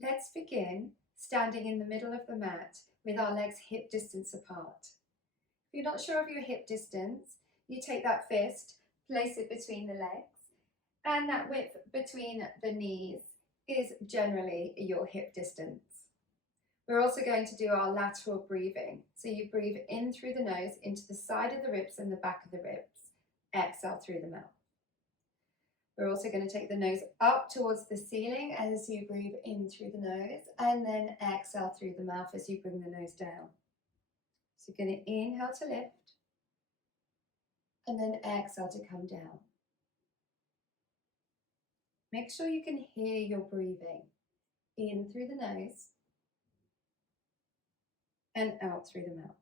Let's begin standing in the middle of the mat with our legs hip distance apart. If you're not sure of your hip distance, you take that fist, place it between the legs, and that width between the knees is generally your hip distance. We're also going to do our lateral breathing. So you breathe in through the nose into the side of the ribs and the back of the ribs. Exhale through the mouth. We're also going to take the nose up towards the ceiling as you breathe in through the nose, and then exhale through the mouth as you bring the nose down. So you're going to inhale to lift, and then exhale to come down. Make sure you can hear your breathing in through the nose and out through the mouth.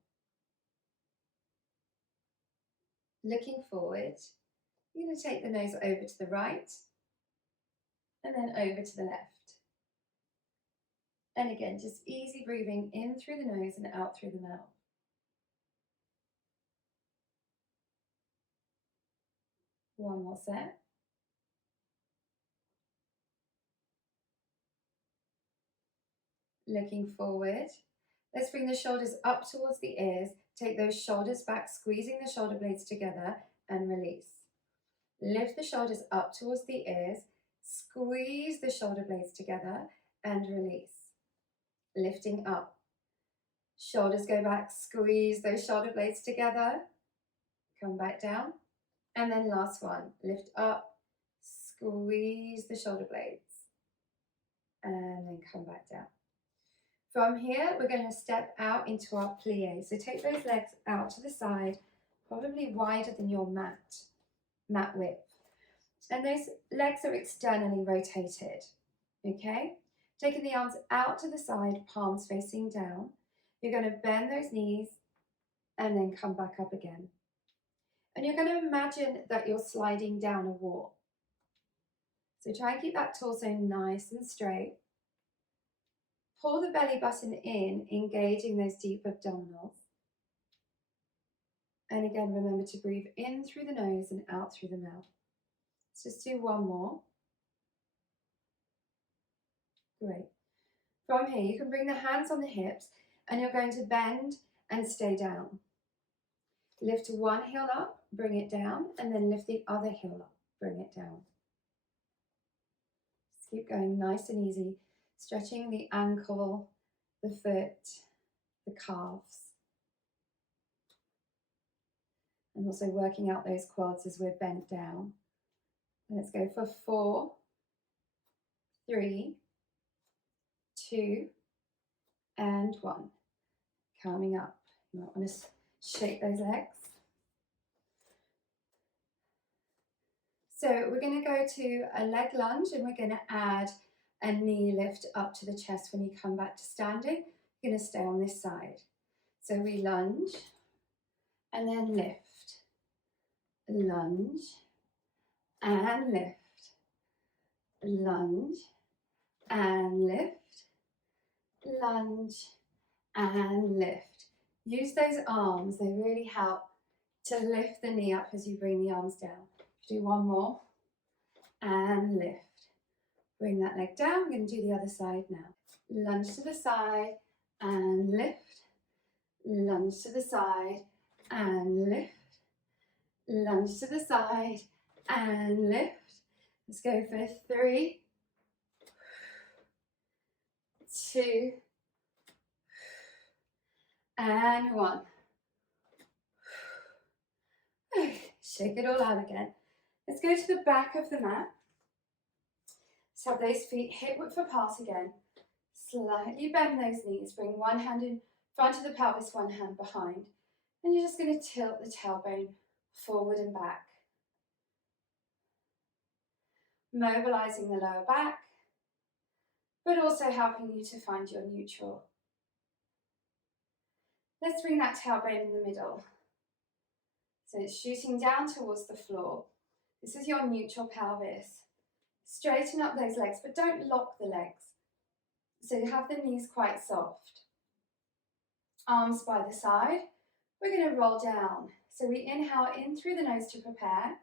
Looking forward, you're going to take the nose over to the right and then over to the left. And again, just easy breathing in through the nose and out through the mouth. One more set. Looking forward. Let's bring the shoulders up towards the ears. Take those shoulders back, squeezing the shoulder blades together, and release. Lift the shoulders up towards the ears, squeeze the shoulder blades together, and release. Lifting up. Shoulders go back, squeeze those shoulder blades together, come back down. And then last one, lift up, squeeze the shoulder blades, and then come back down. From here, we're going to step out into our plie. So take those legs out to the side, probably wider than your mat width. And those legs are externally rotated, okay? Taking the arms out to the side, palms facing down. You're going to bend those knees and then come back up again. And you're going to imagine that you're sliding down a wall. So try and keep that torso nice and straight. Pull the belly button in, engaging those deep abdominals. And again, remember to breathe in through the nose and out through the mouth. Let's just do one more. Great. From here, you can bring the hands on the hips and you're going to bend and stay down. Lift one heel up, bring it down, and then lift the other heel up, bring it down. Just keep going nice and easy, stretching the ankle, the foot, the calves. And also working out those quads as we're bent down. Let's go for 4, 3, 2, and 1. Coming up. You might want to shake those legs. So we're going to go to a leg lunge and we're going to add a knee lift up to the chest when you come back to standing. You're going to stay on this side. So we lunge and then lift. Lunge and lift. Lunge and lift. Lunge and lift. Use those arms, they really help to lift the knee up as you bring the arms down. Do one more and lift. Bring that leg down. We're going to do the other side now. Lunge to the side and lift. Lunge to the side and lift. Lunge to the side and lift. Let's go for 3, 2, and 1. Shake it all out again. Let's go to the back of the mat. Let's have those feet hip width apart again. Slightly bend those knees. Bring one hand in front of the pelvis, one hand behind. And you're just going to tilt the tailbone forward and back. Mobilizing the lower back, but also helping you to find your neutral. Let's bring that tailbone in the middle. So it's shooting down towards the floor. This is your neutral pelvis. Straighten up those legs, but don't lock the legs. So you have the knees quite soft. Arms by the side. We're going to roll down. So we inhale in through the nose to prepare.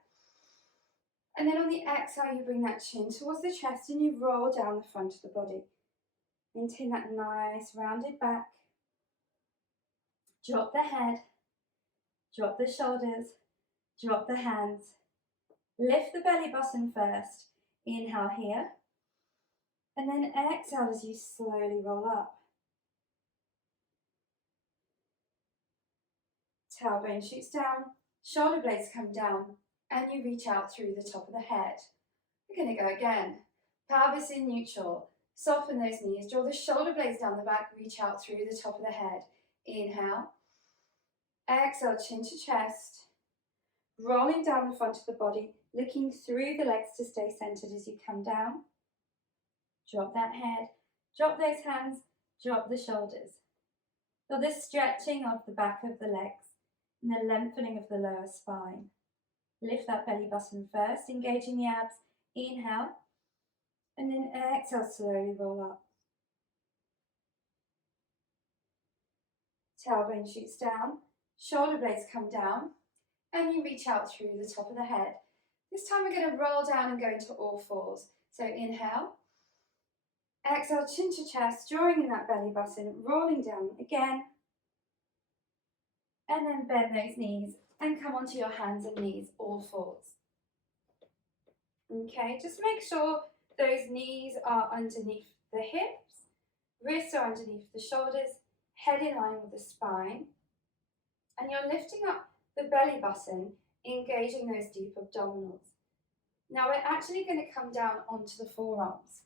And then on the exhale, you bring that chin towards the chest and you roll down the front of the body. Maintain that nice rounded back. Drop the head, drop the shoulders, drop the hands. Lift the belly button first. Inhale here. And then exhale as you slowly roll up. Tailbone shoots down, shoulder blades come down, and you reach out through the top of the head. We're going to go again. Pelvis in neutral. Soften those knees, draw the shoulder blades down the back, reach out through the top of the head. Inhale. Exhale, chin to chest. Rolling down the front of the body, looking through the legs to stay centered as you come down. Drop that head, drop those hands, drop the shoulders. Feel the stretching of the back of the legs and the lengthening of the lower spine. Lift that belly button first, engaging the abs. Inhale, and then exhale, slowly roll up. Tailbone shoots down, shoulder blades come down, and you reach out through the top of the head. This time we're going to roll down and go into all fours. So inhale, exhale, chin to chest, drawing in that belly button, rolling down again, and then bend those knees and come onto your hands and knees, all fours. Okay, just make sure those knees are underneath the hips, wrists are underneath the shoulders, head in line with the spine, and you're lifting up the belly button, engaging those deep abdominals. Now we're actually going to come down onto the forearms.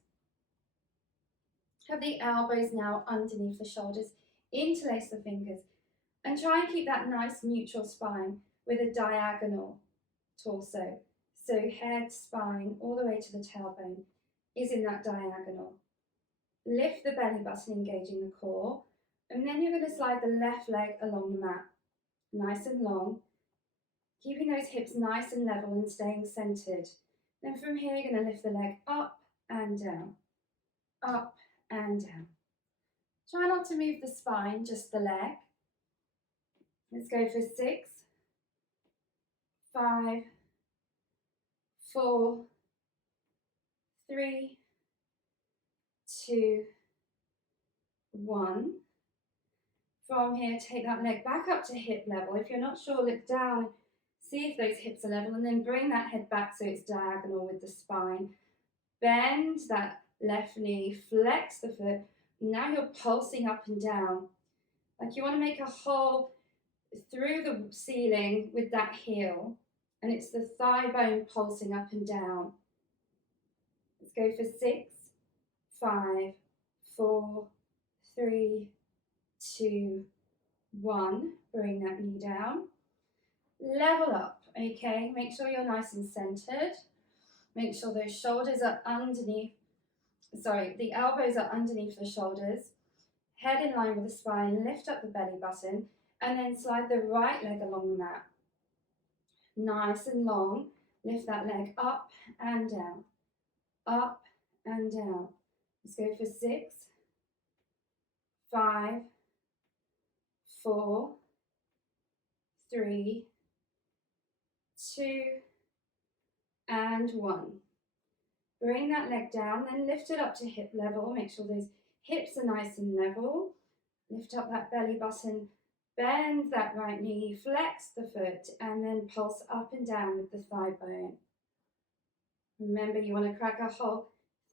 Have the elbows now underneath the shoulders, interlace the fingers, and try and keep that nice neutral spine with a diagonal torso. So head, spine, all the way to the tailbone is in that diagonal. Lift the belly button, engaging the core, and then you're going to slide the left leg along the mat, nice and long, keeping those hips nice and level and staying centered. Then from here, you're going to lift the leg up and down, up and down. Try not to move the spine, just the leg. Let's go for 6, 5, 4, 3, 2, 1. From here, take that leg back up to hip level. If you're not sure, look down, see if those hips are level, and then bring that head back so it's diagonal with the spine. Bend that left knee, flex the foot. Now you're pulsing up and down. Like you want to make a hole through the ceiling with that heel, and it's the thigh bone pulsing up and down. Let's go for 6, 5, 4, 3, 2, 1. Bring that knee down. Level up, okay? Make sure you're nice and centered. Make sure those shoulders are underneath, the elbows are underneath the shoulders. Head in line with the spine, lift up the belly button, and then slide the right leg along the mat. Nice and long. Lift that leg up and down, up and down. Let's go for 6, 5, 4, 3, 2, and 1. Bring that leg down, then lift it up to hip level. Make sure those hips are nice and level. Lift up that belly button, bend that right knee, flex the foot, and then pulse up and down with the thigh bone. Remember, you want to crack a hole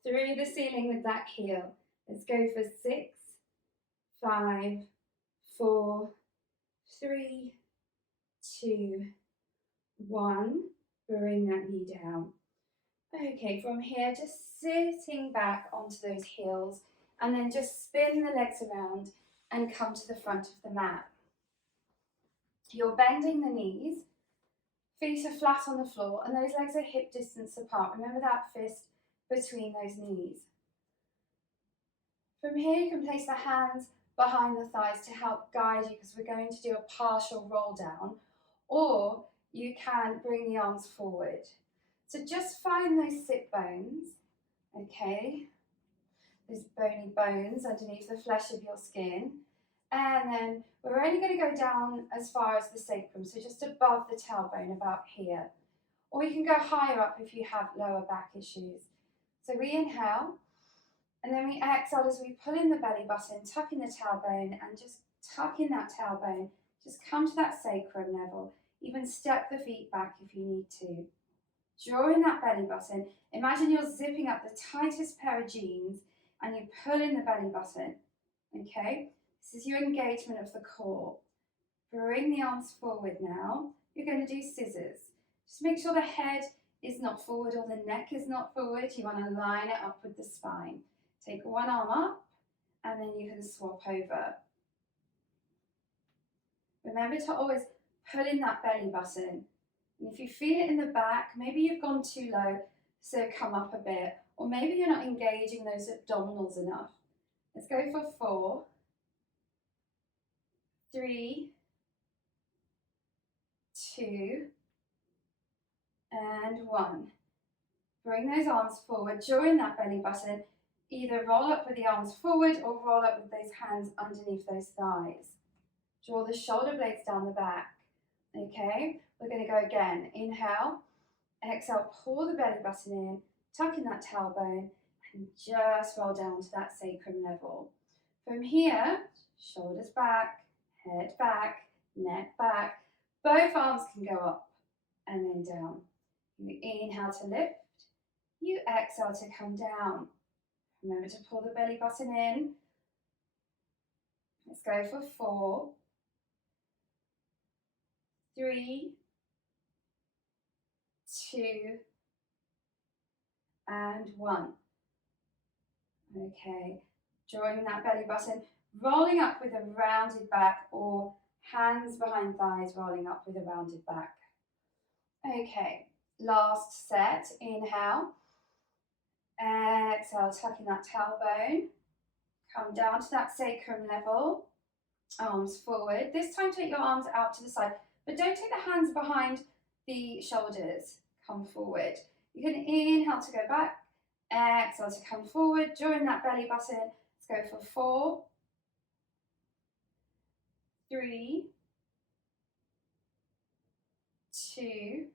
through the ceiling with that heel. Let's go for 6, 5, 4, 3, 2, 1. Bring that knee down. Okay, from here, just sitting back onto those heels, and then just spin the legs around and come to the front of the mat. You're bending the knees, feet are flat on the floor, and those legs are hip distance apart. Remember that fist between those knees. From here, you can place the hands behind the thighs to help guide you, because we're going to do a partial roll down, or you can bring the arms forward. So just find those sit bones, okay, those bony bones underneath the flesh of your skin, and then we're only going to go down as far as the sacrum, so just above the tailbone, about here. Or you can go higher up if you have lower back issues. So we inhale, And then we exhale as we pull in the belly button, tuck in the tailbone, and just tuck in that tailbone. Just come to that sacrum level. Even step the feet back if you need to. Draw in that belly button. Imagine you're zipping up the tightest pair of jeans and you pull in the belly button. Okay? This is your engagement of the core. Bring the arms forward now. You're going to do scissors. Just make sure the head is not forward or the neck is not forward. You want to line it up with the spine. Take one arm up and then you can swap over. Remember to always pull in that belly button. And if you feel it in the back, maybe you've gone too low, so come up a bit. Or maybe you're not engaging those abdominals enough. Let's go for 4, 3, 2, and 1. Bring those arms forward, join that belly button. Either roll up with the arms forward or roll up with those hands underneath those thighs. Draw the shoulder blades down the back. Okay, we're going to go again. Inhale, exhale, pull the belly button in, tuck in that tailbone, and just roll down to that sacrum level. From here, shoulders back, head back, neck back. Both arms can go up and then down. You inhale to lift, you exhale to come down. Remember to pull the belly button in. Let's go for 4, 3, 2, and 1. Okay, drawing that belly button, rolling up with a rounded back, or hands behind thighs, rolling up with a rounded back. Okay, last set. Inhale, exhale, tucking that tailbone. Come down to that sacrum level, arms forward. This time take your arms out to the side, but don't take the hands behind the shoulders. Come forward. You can inhale to go back, exhale to come forward, join that belly button. Let's go for 4, 3, 2,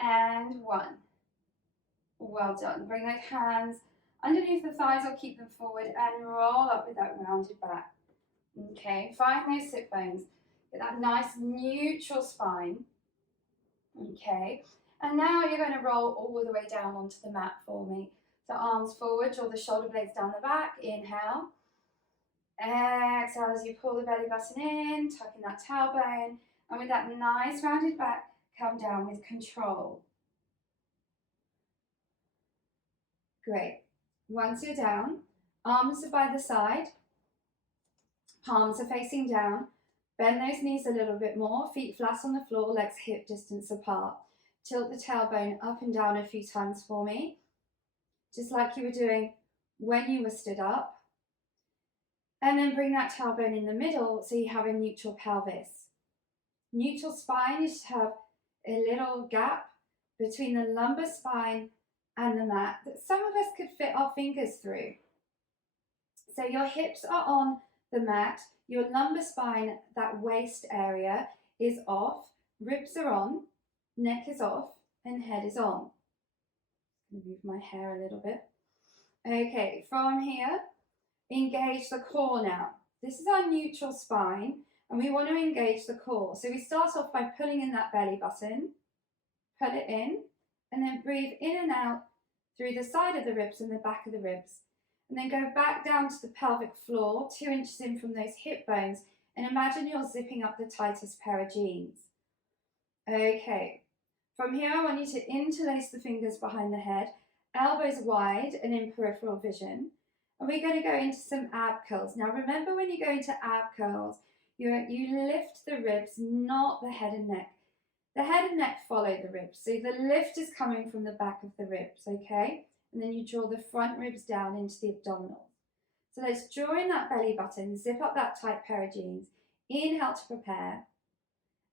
and 1. Well done. Bring those hands underneath the thighs or keep them forward and roll up with that rounded back. Okay, find those sit bones. Get that nice neutral spine. Okay, and now you're going to roll all the way down onto the mat for me. So arms forward, draw the shoulder blades down the back. Inhale. Exhale as you pull the belly button in, tucking that tailbone. And with that nice rounded back, come down with control. Great. Once you're down, arms are by the side, palms are facing down. Bend those knees a little bit more, feet flat on the floor, legs hip distance apart. Tilt the tailbone up and down a few times for me, just like you were doing when you were stood up. And then bring that tailbone in the middle so you have a neutral pelvis. Neutral spine, you should have a little gap between the lumbar spine and the mat that some of us could fit our fingers through. So your hips are on the mat, your lumbar spine, that waist area is off, ribs are on, neck is off, and head is on. I'm going to move my hair a little bit. Okay, from here, engage the core now. This is our neutral spine, and we want to engage the core. So we start off by pulling in that belly button, pull it in, and then breathe in and out through the side of the ribs and the back of the ribs. And then go back down to the pelvic floor, 2 inches in from those hip bones, and imagine you're zipping up the tightest pair of jeans. Okay, from here I want you to interlace the fingers behind the head, elbows wide and in peripheral vision. And we're going to go into some ab curls. Now remember, when you go into ab curls, you lift the ribs, not the head and neck. The head and neck follow the ribs. So the lift is coming from the back of the ribs, okay? And then you draw the front ribs down into the abdominals. So let's draw in that belly button, zip up that tight pair of jeans. Inhale to prepare.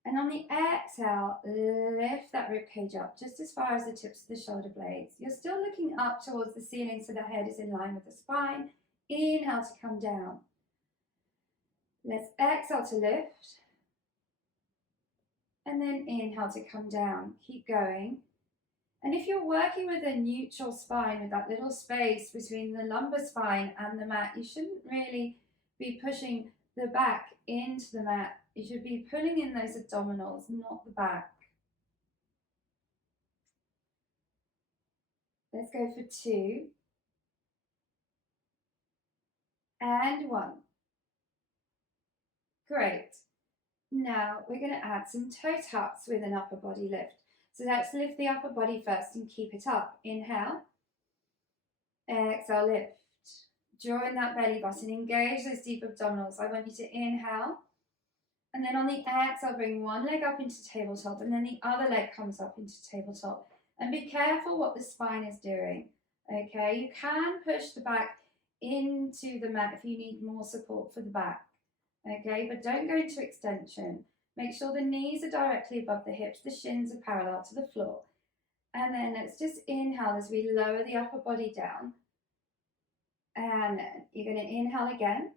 And on the exhale, lift that rib cage up just as far as the tips of the shoulder blades. You're still looking up towards the ceiling so the head is in line with the spine. Inhale to come down. Let's exhale to lift. And then inhale to come down. Keep going. And if you're working with a neutral spine, with that little space between the lumbar spine and the mat, you shouldn't really be pushing the back into the mat. You should be pulling in those abdominals, not the back. Let's go for 2 and 1. Great. Now we're going to add some toe taps with an upper body lift. So let's lift the upper body first and keep it up. Inhale. Exhale, lift. Draw in that belly button. Engage those deep abdominals. I want you to inhale. And then on the exhale, bring one leg up into tabletop, and then the other leg comes up into tabletop. And be careful what the spine is doing. Okay, you can push the back into the mat if you need more support for the back. Okay, but don't go into extension. Make sure the knees are directly above the hips, the shins are parallel to the floor. And then let's just inhale as we lower the upper body down. And then you're going to inhale again.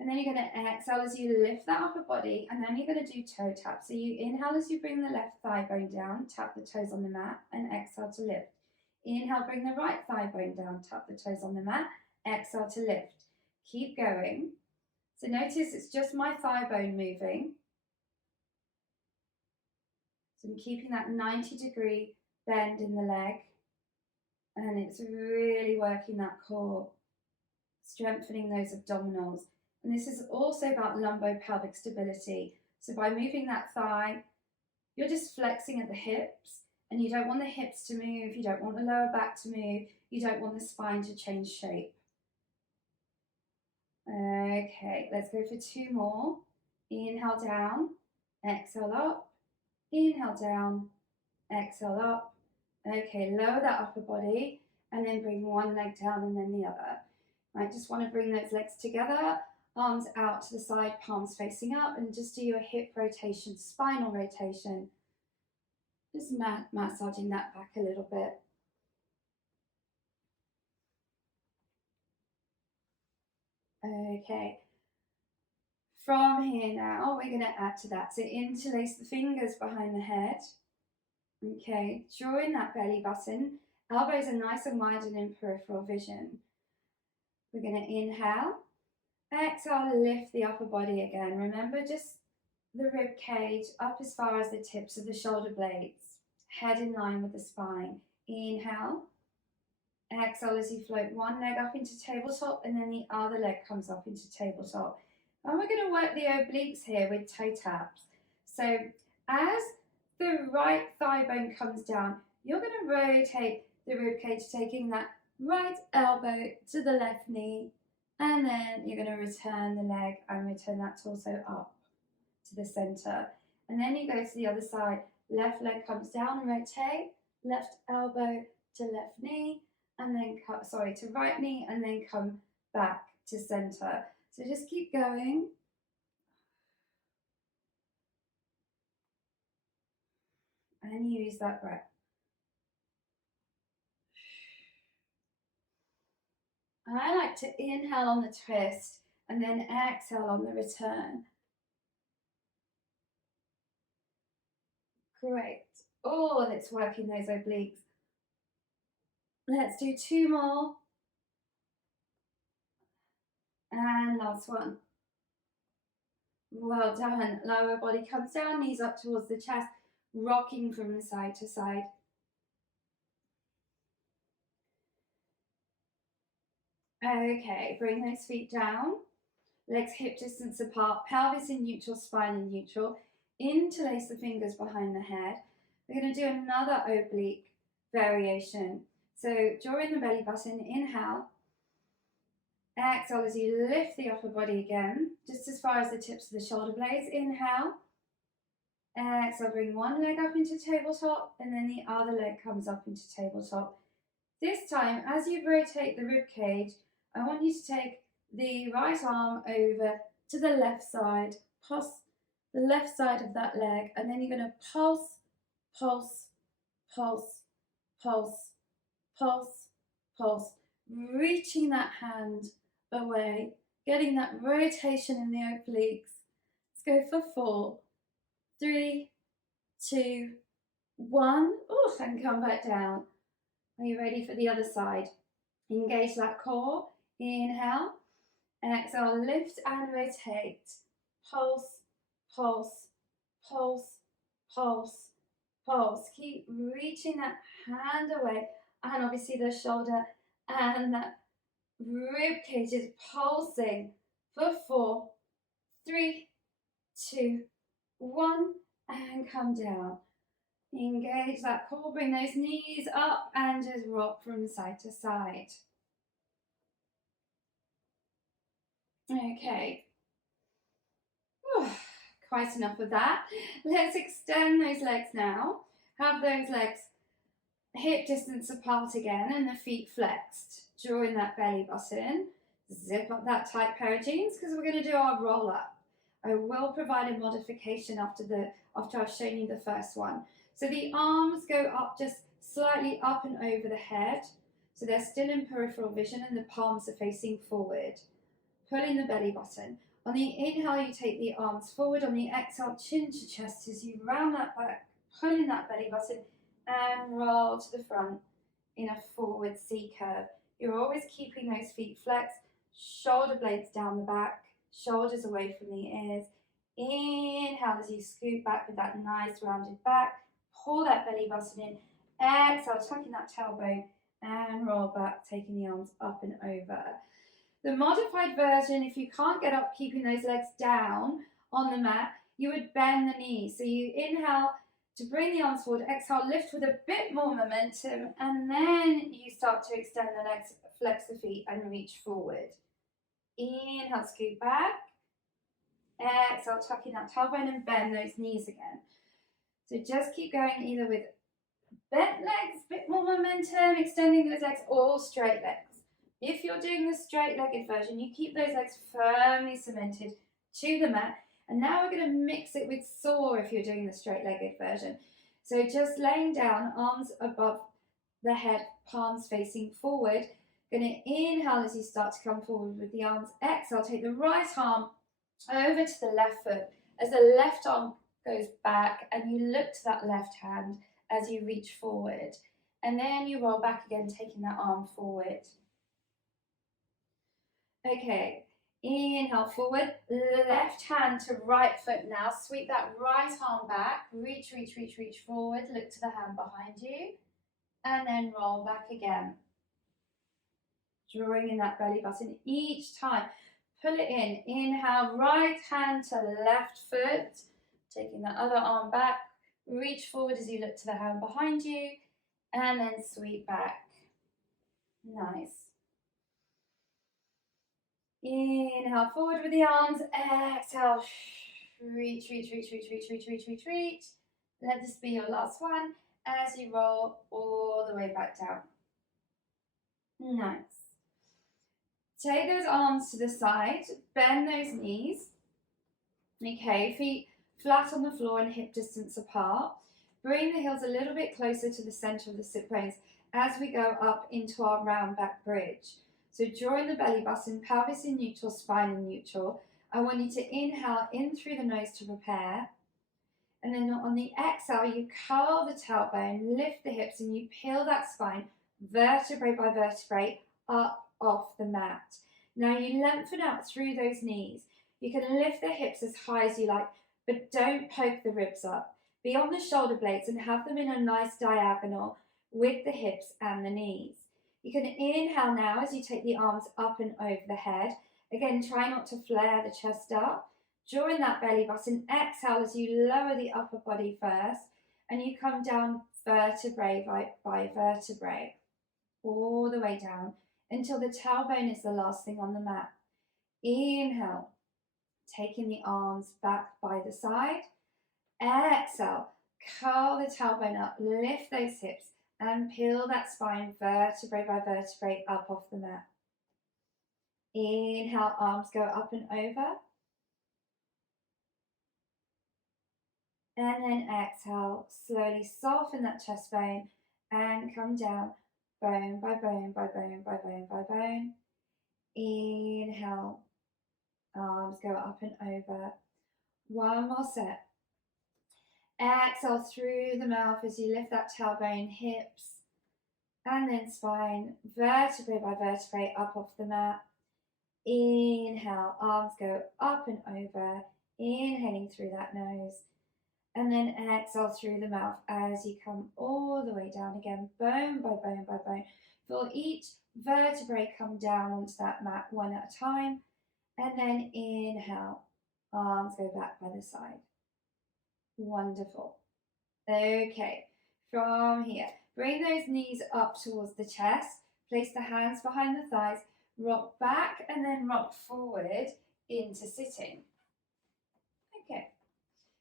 And then you're going to exhale as you lift that upper body, and then you're going to do toe tap. So you inhale as you bring the left thigh bone down, tap the toes on the mat, and exhale to lift. Inhale, bring the right thigh bone down, tap the toes on the mat, exhale to lift. Keep going. So notice it's just my thigh bone moving. So I'm keeping that 90-degree bend in the leg, and it's really working that core, strengthening those abdominals. And this is also about lumbo-pelvic stability. So by moving that thigh, you're just flexing at the hips, and you don't want the hips to move, you don't want the lower back to move, you don't want the spine to change shape. Okay, let's go for 2 more. Inhale down, exhale up, inhale down, exhale up. Okay, lower that upper body, and then bring one leg down and then the other. Right, just want to bring those legs together. Arms out to the side, palms facing up, and just do your hip rotation, spinal rotation. Just massaging that back a little bit. Okay. From here now, we're going to add to that. So interlace the fingers behind the head. Okay, draw in that belly button. Elbows are nice and wide and in peripheral vision. We're going to inhale. Exhale, lift the upper body again. Remember, just the rib cage up as far as the tips of the shoulder blades. Head in line with the spine. Inhale. Exhale as you float one leg up into tabletop, and then the other leg comes up into tabletop. And we're going to work the obliques here with toe taps. So as the right thigh bone comes down, you're going to rotate the rib cage, taking that right elbow to the left knee. And then you're going to return the leg and return that torso up to the center. And then you go to the other side. Left leg comes down, rotate, left elbow to left knee, and then to right knee, and then come back to center. So just keep going. And use that breath. I like to inhale on the twist and then exhale on the return. Great. Oh, that's working those obliques. Let's do 2 more. And last one. Well done. Lower body comes down, knees up towards the chest, rocking from the side to side. Okay, bring those feet down. Legs hip distance apart, pelvis in neutral, spine in neutral. Interlace the fingers behind the head. We're going to do another oblique variation. So draw in the belly button, inhale. Exhale as you lift the upper body again, just as far as the tips of the shoulder blades. Inhale. Exhale, bring one leg up into tabletop, and then the other leg comes up into tabletop. This time, as you rotate the rib cage, I want you to take the right arm over to the left side, pulse the left side of that leg, and then you're going to pulse, pulse, pulse, pulse, pulse, pulse, reaching that hand away, getting that rotation in the obliques. Let's go for 4, 3, 2, 1, oh, and come back down. Are you ready for the other side? Engage that core. Inhale. Exhale, lift and rotate. Pulse, pulse, pulse, pulse, pulse. Keep reaching that hand away, and obviously the shoulder and that rib cage is pulsing for 4, 3, 2, 1, and come down. Engage that core, bring those knees up and just rock from side to side. Okay. Quite enough of that. Let's extend those legs now. Have those legs hip distance apart again and the feet flexed. Drawing that belly button. Zip up that tight pair of jeans because we're going to do our roll up. I will provide a modification after I've shown you the first one. So the arms go up just slightly up and over the head. So they're still in peripheral vision and the palms are facing forward. Pulling the belly button. On the inhale, you take the arms forward. On the exhale, chin to chest as you round that back, pulling that belly button and roll to the front in a forward C curve. You're always keeping those feet flexed, shoulder blades down the back, shoulders away from the ears. Inhale as you scoot back with that nice rounded back. Pull that belly button in. Exhale, tucking that tailbone and roll back, taking the arms up and over. The modified version, if you can't get up keeping those legs down on the mat, you would bend the knees. So you inhale to bring the arms forward, exhale, lift with a bit more momentum, and then you start to extend the legs, flex the feet and reach forward. Inhale, scoot back. Exhale, tucking that tailbone and bend those knees again. So just keep going either with bent legs, bit more momentum, extending those legs, or straight legs. If you're doing the straight-legged version, you keep those legs firmly cemented to the mat. And now we're going to mix it with saw if you're doing the straight-legged version. So just laying down, arms above the head, palms facing forward. Going to inhale as you start to come forward with the arms. Exhale, take the right arm over to the left foot as the left arm goes back and you look to that left hand as you reach forward. And then you roll back again, taking that arm forward. Okay, inhale forward, left hand to right foot now. Sweep that right arm back, reach, reach, reach, reach forward. Look to the hand behind you and then roll back again. Drawing in that belly button each time. Pull it in. Inhale, right hand to left foot. Taking the other arm back. Reach forward as you look to the hand behind you. And then sweep back. Nice. Inhale, forward with the arms. Exhale. Reach, reach, reach, reach, reach, reach, reach, reach, reach. Let this be your last one as you roll all the way back down. Nice. Take those arms to the side, bend those knees. Okay, feet flat on the floor and hip distance apart. Bring the heels a little bit closer to the center of the sit bones as we go up into our round back bridge. So drawing the belly button, pelvis in neutral, spine in neutral. I want you to inhale in through the nose to prepare. And then on the exhale, you curl the tailbone, lift the hips, and you peel that spine vertebrae by vertebrae up off the mat. Now you lengthen out through those knees. You can lift the hips as high as you like, but don't poke the ribs up. Be on the shoulder blades and have them in a nice diagonal with the hips and the knees. You can inhale now as you take the arms up and over the head. Again, try not to flare the chest up. Drawing that belly button. Exhale as you lower the upper body first and you come down vertebrae by vertebrae all the way down until the tailbone is the last thing on the mat. Inhale, taking the arms back by the side. Exhale, curl the tailbone up, lift those hips and peel that spine vertebrae by vertebrae up off the mat. Inhale, arms go up and over. And then exhale, slowly soften that chest bone and come down bone by bone by bone by bone by bone. Inhale, arms go up and over. One more set. Exhale through the mouth as you lift that tailbone, hips, and then spine, vertebrae by vertebrae, up off the mat. Inhale, arms go up and over, inhaling through that nose. And then exhale through the mouth as you come all the way down again, bone by bone by bone. Feel each vertebrae come down onto that mat one at a time. And then inhale, arms go back by the side. Wonderful. Okay, from here, bring those knees up towards the chest. Place the hands behind the thighs. Rock back and then rock forward into sitting. Okay,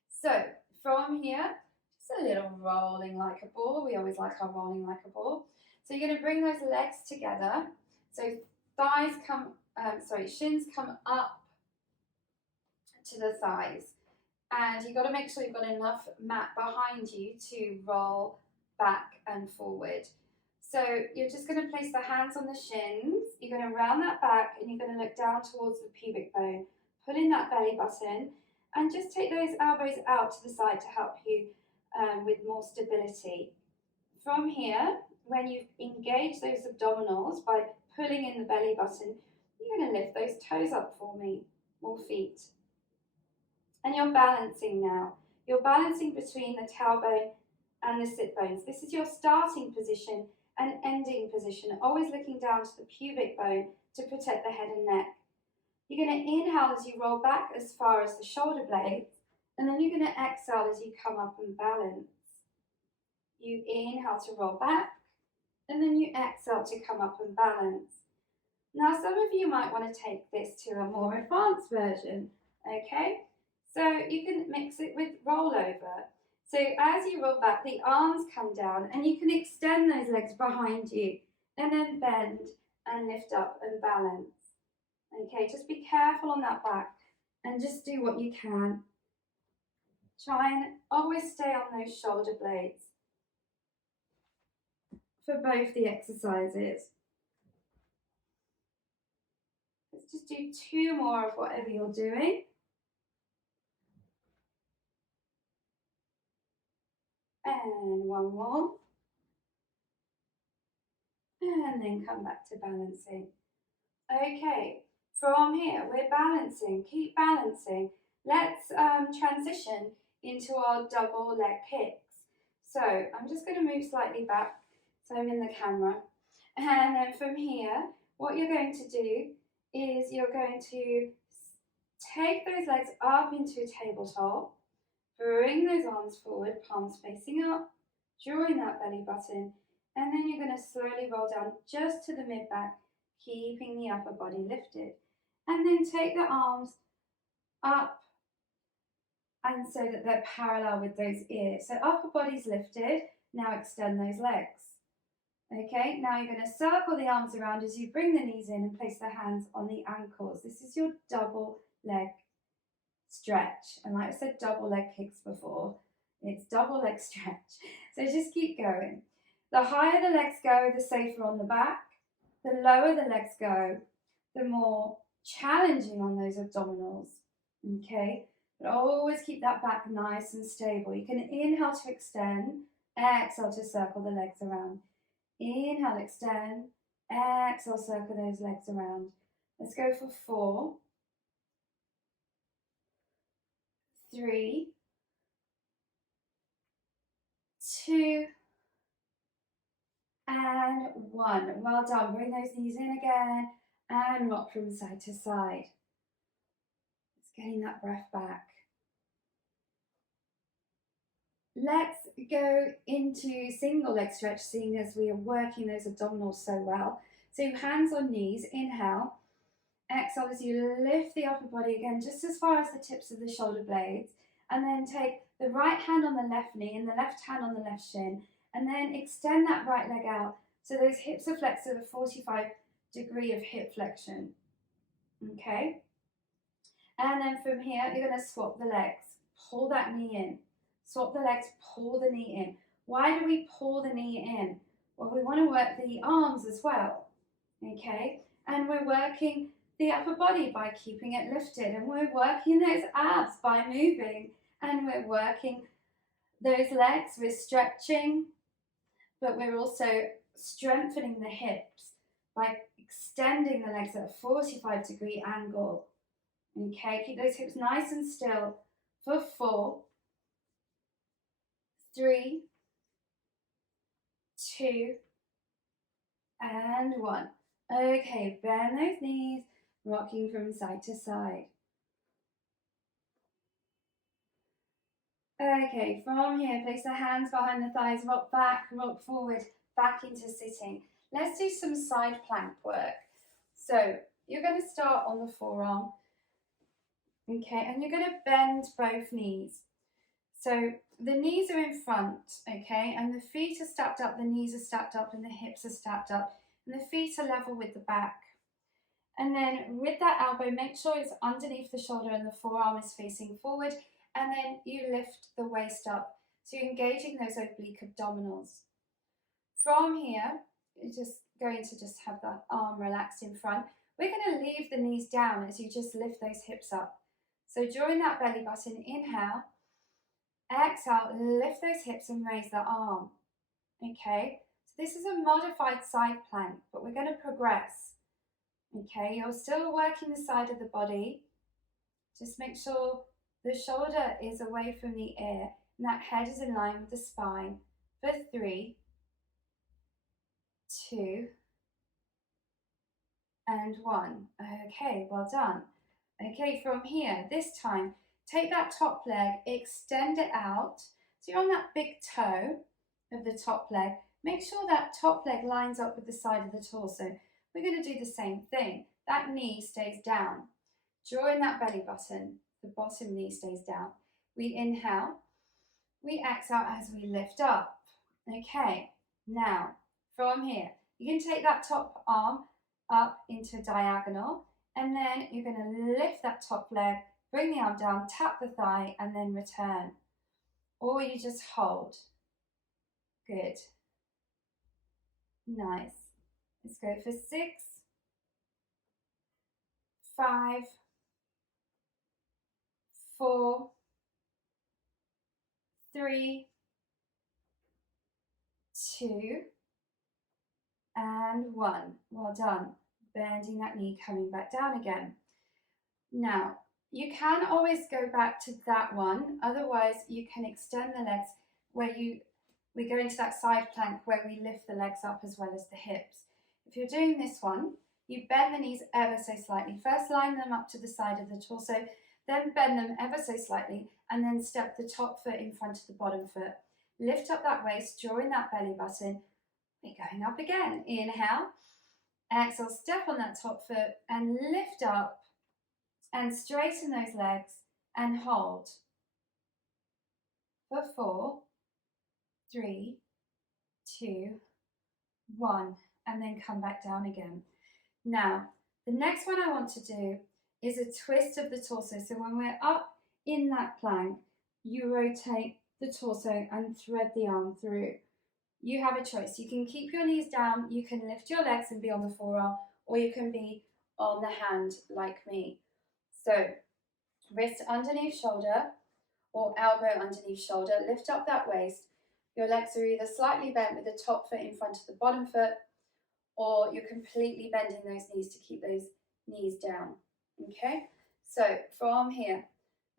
so from here, just a little rolling like a ball. We always like our rolling like a ball. So you're going to bring those legs together. So shins come up to the thighs. And you've got to make sure you've got enough mat behind you to roll back and forward. So you're just going to place the hands on the shins. You're going to round that back and you're going to look down towards the pubic bone. Pull in that belly button and just take those elbows out to the side to help you with more stability. From here, when you engage those abdominals by pulling in the belly button, you're going to lift those toes up for me, or feet. And you're balancing now. You're balancing between the tailbone and the sit bones. This is your starting position and ending position, always looking down to the pubic bone to protect the head and neck. You're going to inhale as you roll back as far as the shoulder blades, and then you're going to exhale as you come up and balance. You inhale to roll back, and then you exhale to come up and balance. Now, some of you might want to take this to a more advanced version, okay? So you can mix it with rollover. So as you roll back, the arms come down and you can extend those legs behind you and then bend and lift up and balance. Okay, just be careful on that back and just do what you can. Try and always stay on those shoulder blades for both the exercises. Let's just do 2 more of whatever you're doing. And 1 more. And then come back to balancing. Okay, from here, we're balancing. Keep balancing. Let's transition into our double leg kicks. So I'm just going to move slightly back so I'm in the camera. And then from here, what you're going to do is you're going to take those legs up into a tabletop. Bring those arms forward, palms facing up, drawing that belly button, and then you're going to slowly roll down just to the mid-back, keeping the upper body lifted. And then take the arms up and so that they're parallel with those ears. So upper body's lifted, now extend those legs. Okay, now you're going to circle the arms around as you bring the knees in and place the hands on the ankles. This is your double leg stretch. And like I said, double leg kicks before, it's double leg stretch. So just keep going. The higher the legs go, the safer on the back. The lower the legs go, the more challenging on those abdominals. Okay, but always keep that back nice and stable. You can inhale to extend, exhale to circle the legs around. Inhale, extend, exhale, circle those legs around. Let's go for 4, 3, 2, and 1. Well done. Bring those knees in again and rock from side to side. It's getting that breath back. Let's go into single leg stretch, seeing as we are working those abdominals so well. So hands on knees, inhale. Exhale as you lift the upper body again, just as far as the tips of the shoulder blades. And then take the right hand on the left knee and the left hand on the left shin. And then extend that right leg out so those hips are flexed at a 45 degree of hip flexion. Okay? And then from here, you're going to swap the legs. Pull that knee in. Swap the legs, pull the knee in. Why do we pull the knee in? Well, we want to work the arms as well. Okay? And we're working the upper body by keeping it lifted. And we're working those abs by moving. And we're working those legs, we're stretching, but we're also strengthening the hips by extending the legs at a 45-degree angle. Okay, keep those hips nice and still for 4, 3, 2, and 1. Okay, bend those knees, rocking from side to side. Okay, from here, place the hands behind the thighs, rock back, rock forward, back into sitting. Let's do some side plank work. So you're going to start on the forearm, okay, and you're going to bend both knees. So the knees are in front, okay, and the feet are stacked up, the knees are stacked up, and the hips are stacked up, and the feet are level with the back. And then with that elbow, make sure it's underneath the shoulder and the forearm is facing forward, and then you lift the waist up. So you're engaging those oblique abdominals. From here, you're just going to just have that arm relaxed in front. We're going to leave the knees down as you just lift those hips up. So during that belly button, inhale, exhale, lift those hips and raise the arm. Okay, so this is a modified side plank, but we're going to progress. Okay, you're still working the side of the body. Just make sure the shoulder is away from the ear and that head is in line with the spine for 3, 2, and 1. Okay, well done. Okay, from here, this time, take that top leg, extend it out. So you're on that big toe of the top leg. Make sure that top leg lines up with the side of the torso. We're going to do the same thing. That knee stays down. Drawing that belly button, the bottom knee stays down. We inhale, we exhale as we lift up. Okay, now from here, you can take that top arm up into diagonal, and then you're going to lift that top leg, bring the arm down, tap the thigh, and then return. Or you just hold. Good. Nice. Let's go for 6, 5, 4, 3, 2, and 1. Well done. Bending that knee, coming back down again. Now, you can always go back to that one. Otherwise, you can extend the legs where we go into that side plank where we lift the legs up as well as the hips. If you're doing this one, you bend the knees ever so slightly. First line them up to the side of the torso, then bend them ever so slightly, and then step the top foot in front of the bottom foot. Lift up that waist, drawing that belly button. We're going up again. Inhale, exhale, step on that top foot and lift up and straighten those legs and hold. For 4, 3, 2, 1, and then come back down again. Now, the next one I want to do is a twist of the torso. So when we're up in that plank, you rotate the torso and thread the arm through. You have a choice. You can keep your knees down, you can lift your legs and be on the forearm, or you can be on the hand like me. So, wrist underneath shoulder or elbow underneath shoulder, lift up that waist. Your legs are either slightly bent with the top foot in front of the bottom foot, or you're completely bending those knees to keep those knees down. Okay, so from here,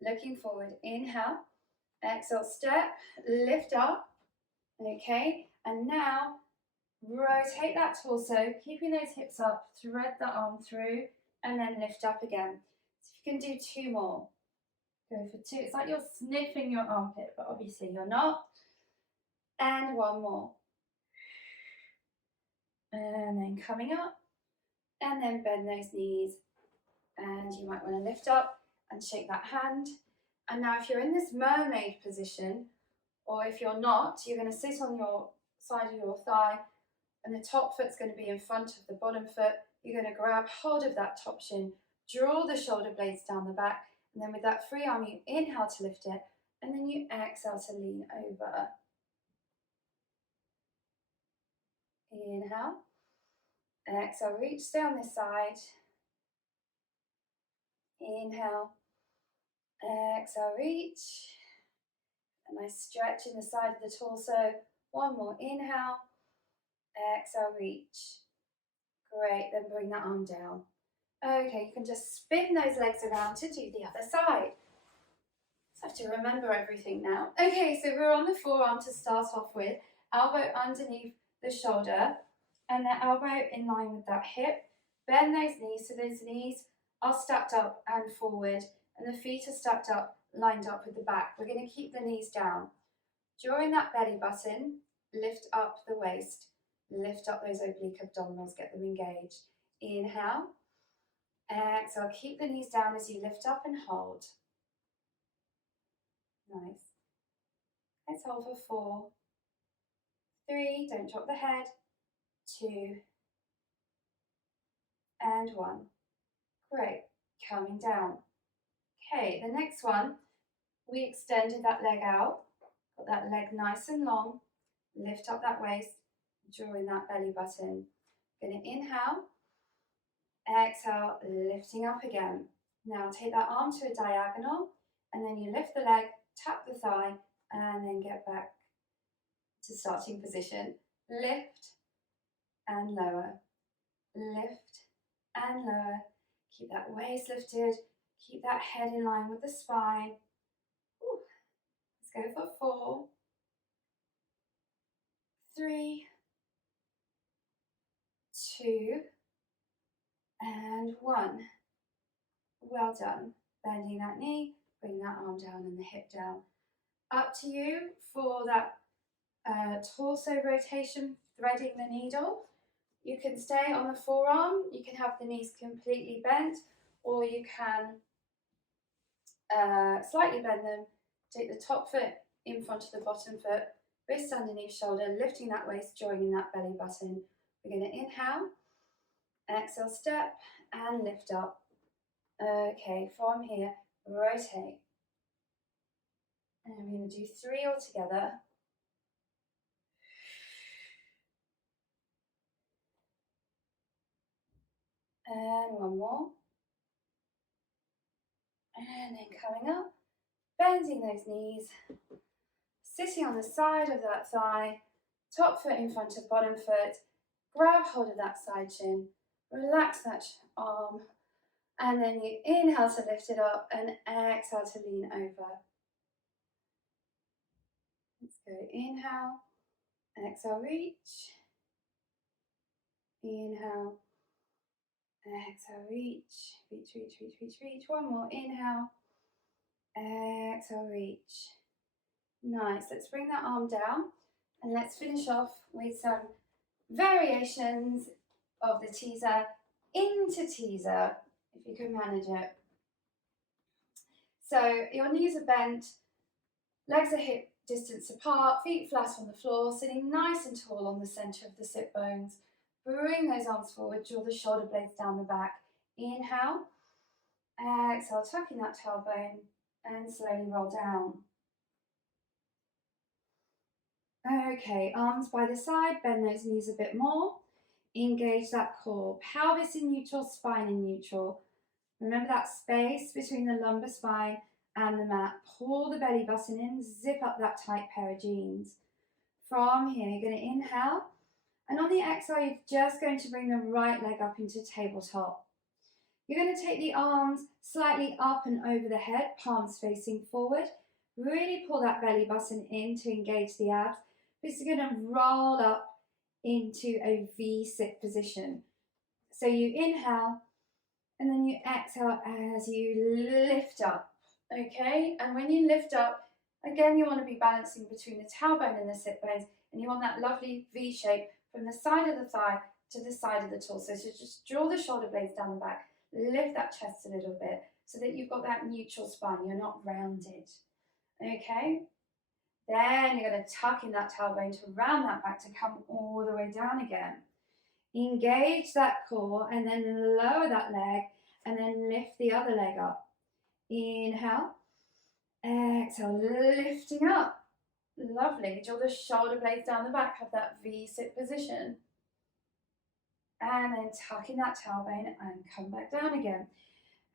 looking forward, inhale, exhale, step, lift up, okay, and now rotate that torso, keeping those hips up, thread the arm through, and then lift up again. So you can do 2 more. Go for 2. It's like you're sniffing your armpit, but obviously you're not. And 1 more. And then coming up, and then bend those knees. And you might want to lift up and shake that hand. And now if you're in this mermaid position, or if you're not, you're going to sit on your side of your thigh, and the top foot's going to be in front of the bottom foot. You're going to grab hold of that top shin, draw the shoulder blades down the back, and then with that free arm, you inhale to lift it, and then you exhale to lean over. Inhale, exhale, reach, stay on this side. Inhale, exhale, reach, A nice stretch in the side of the torso. One more inhale. Exhale, reach. Great, then bring that arm down. Okay, you can just spin those legs around to do the other side. Just have to remember everything now. Okay, so we're on the forearm to start off with. Elbow underneath the shoulder and the elbow in line with that hip. Bend those knees so those knees are stacked up and forward and the feet are stacked up, lined up with the back. We're going to keep the knees down. Drawing that belly button, lift up the waist. Lift up those oblique abdominals, get them engaged. Inhale. Exhale, keep the knees down as you lift up and hold. Nice. Let's hold for 4, 3, don't drop the head, 2, and 1. Great, coming down. Okay, the next one, we extended that leg out, got that leg nice and long, lift up that waist, drawing that belly button. Going to inhale, exhale, lifting up again. Now take that arm to a diagonal, and then you lift the leg, tap the thigh, and then get back to starting position. Lift and lower, lift and lower. Keep that waist lifted, keep that head in line with the spine. Ooh. Let's go for 4, 3, 2, and 1. Well done. Bending that knee, bring that arm down and the hip down. Up to you for that torso rotation, threading the needle. You can stay on the forearm, you can have the knees completely bent, or you can slightly bend them, take the top foot in front of the bottom foot, wrist underneath shoulder, lifting that waist, joining that belly button. We're going to inhale, exhale, step, and lift up. Okay, from here, rotate. And I'm going to do 3 all together. And 1 more. And then coming up, bending those knees, sitting on the side of that thigh, top foot in front of bottom foot, grab hold of that side shin, relax that arm, and then you inhale to lift it up and exhale to lean over. Let's go, inhale, exhale, reach, inhale, exhale, reach, reach, reach, reach, reach, reach. 1 more, inhale, exhale, reach. Nice, let's bring that arm down and let's finish off with some variations of the teaser into teaser, if you can manage it. So your knees are bent, legs are hip distance apart, feet flat on the floor, sitting nice and tall on the center of the sit bones. Bring those arms forward, draw the shoulder blades down the back. Inhale, exhale, tucking that tailbone and slowly roll down. Okay, arms by the side, bend those knees a bit more. Engage that core, pelvis in neutral, spine in neutral. Remember that space between the lumbar spine and the mat. Pull the belly button in, zip up that tight pair of jeans. From here, you're going to inhale. And on the exhale, you're just going to bring the right leg up into tabletop. You're going to take the arms slightly up and over the head, palms facing forward. Really pull that belly button in to engage the abs. This is going to roll up into a V-sit position. So you inhale, and then you exhale as you lift up, okay? And when you lift up, again, you want to be balancing between the tailbone and the sit bones, and you want that lovely V shape from the side of the thigh to the side of the torso. So just draw the shoulder blades down the back, lift that chest a little bit so that you've got that neutral spine, you're not rounded, okay? Then you're going to tuck in that tailbone to round that back to come all the way down again. Engage that core and then lower that leg and then lift the other leg up. Inhale, exhale, lifting up. Lovely. Draw the shoulder blades down the back, have that V-sit position. And then tuck in that tailbone and come back down again.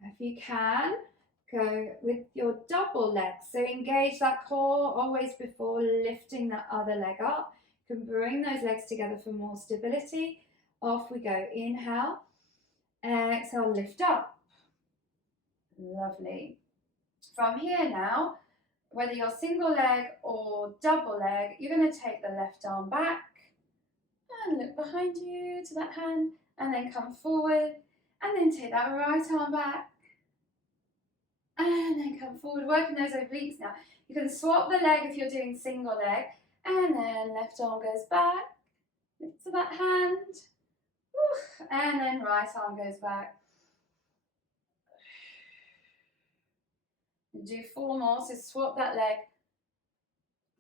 If you can, Go with your double leg. So engage that core always before lifting the other leg up. You can bring those legs together for more stability. Off we go. Inhale. Exhale, lift up. Lovely. From here now, whether you're single leg or double leg, you're going to take the left arm back and look behind you to that hand, and then come forward, and then take that right arm back, and then come forward, working those obliques now. You can swap the leg if you're doing single leg, and then left arm goes back, lift to that hand, and then right arm goes back. Do 4 more, so swap that leg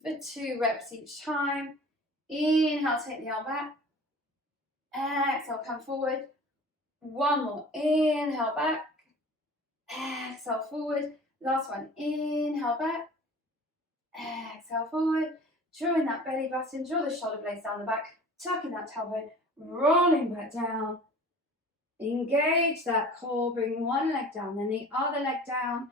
for 2 reps each time. Inhale, take the arm back. Exhale, come forward. 1 more. Inhale, back. Exhale, forward. Last one. Inhale, back. Exhale, forward. Drawing that belly button, draw the shoulder blades down the back, tucking that tailbone, rolling back down. Engage that core, bring one leg down, then the other leg down.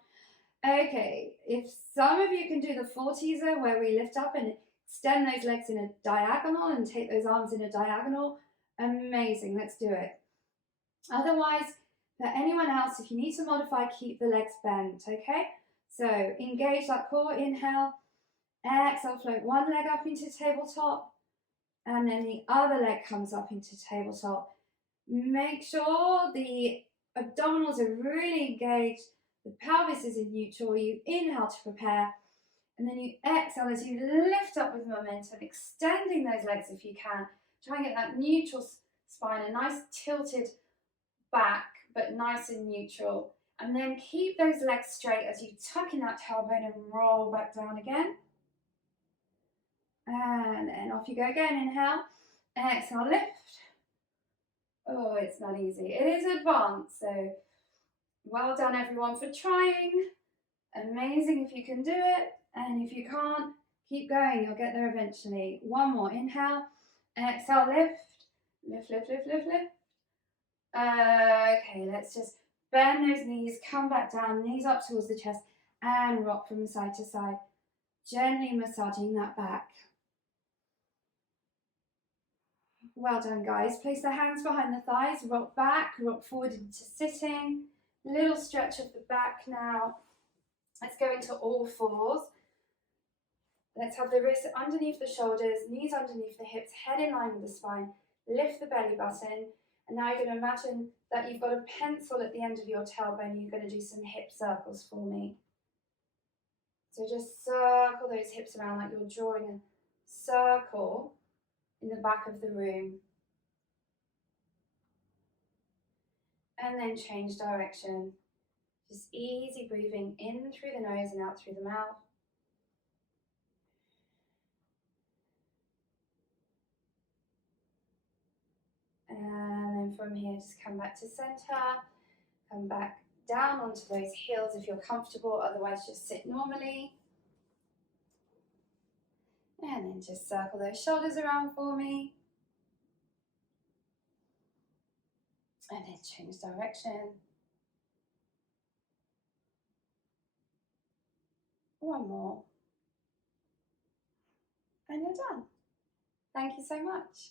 Okay, if some of you can do the 4 teaser where we lift up and extend those legs in a diagonal and take those arms in a diagonal, amazing, let's do it. Otherwise, for anyone else, if you need to modify, keep the legs bent, okay? So engage that core, inhale, exhale, float one leg up into tabletop, and then the other leg comes up into tabletop. Make sure the abdominals are really engaged, the pelvis is in neutral. You inhale to prepare, and then you exhale as you lift up with momentum, extending those legs if you can. Try and get that neutral spine, a nice tilted back, but nice and neutral. And then keep those legs straight as you tuck in that tailbone and roll back down again. And then off you go again. Inhale, exhale, lift. Oh, it's not easy. It is advanced, so well done everyone for trying. Amazing if you can do it, and if you can't, keep going, you'll get there eventually. 1 more, inhale, exhale, lift, lift, lift, lift, lift, lift. Okay, let's just bend those knees, come back down, knees up towards the chest, and rock from side to side, gently massaging that back. Well done, guys. Place the hands behind the thighs, rock back, rock forward into sitting. Little stretch of the back now. Let's go into all fours. Let's have the wrists underneath the shoulders, knees underneath the hips, head in line with the spine. Lift the belly button. And now you're going to imagine that you've got a pencil at the end of your tailbone. You're going to do some hip circles for me. So just circle those hips around like you're drawing a circle in the back of the room. And then change direction. Just easy breathing in through the nose and out through the mouth. And then from here, just come back to center. Come back down onto those heels if you're comfortable, otherwise just sit normally. And then just circle those shoulders around for me. And then change direction. 1 more. And you're done. Thank you so much.